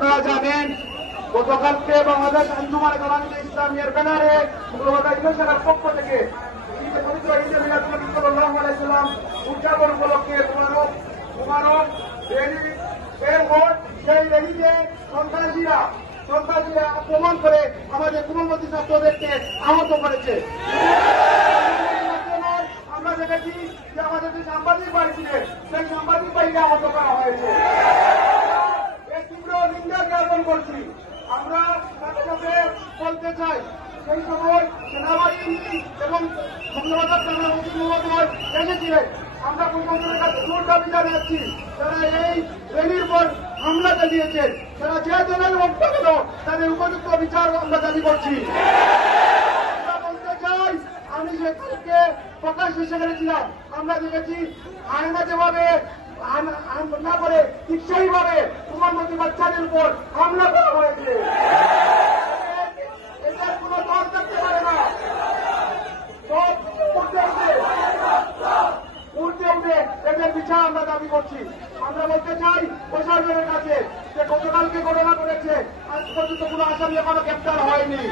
আপনারা জানেন গতকালকে বাংলাদেশ আঞ্জুমান জামায়াতে ইসলামীর ব্যানারে শাখার পক্ষ থেকে উদযাপন উপলক্ষে সেই র্যালিতে সন্ত্রাসীরা আক্রমণ করে আমাদের কুমলমতি ছাত্রদেরকে আহত করেছে। আমরা দেখেছি যে আমাদের যে সাংবাদিক বাড়ি ছিলেন সেই সাংবাদিক বাড়িকে আহত করা হয়েছে। এই তীব্র নিন্দা জ্ঞাপন করছি। আমরা সাথে সাথে বলতে চাই সেই সময় সেনাবাহিনী এবং ধন্যবাদ এসেছিলেন। আমরা প্রশাসনের কাছে জোর দাবি জানাচ্ছি, যারা এই র্যালির পর হামলা চালিয়েছেন, যারা যে দলের হোক না কেন তাদের উপযুক্ত বিচার আমরা দাবি করছি। আমরা বলতে চাই, আমি সেখানে প্রকাশ্যে সেখানে ছিলাম, আমরা দেখেছি আয়না যেভাবে না করে ঠিক সেইভাবে কুমারমতি বাচ্চাদের উপর হামলা করা হয়েছে। এটার কোন দল থাকতে পারে না। উঠে উঠে এদের বিচার আমরা দাবি করছি। আমরা বলতে চাই প্রশাসনের কাছে যে গতকালকে ঘটনা করেছে, আজ পর্যন্ত কোন আসামি এখনো গ্রেপ্তার হয়নি।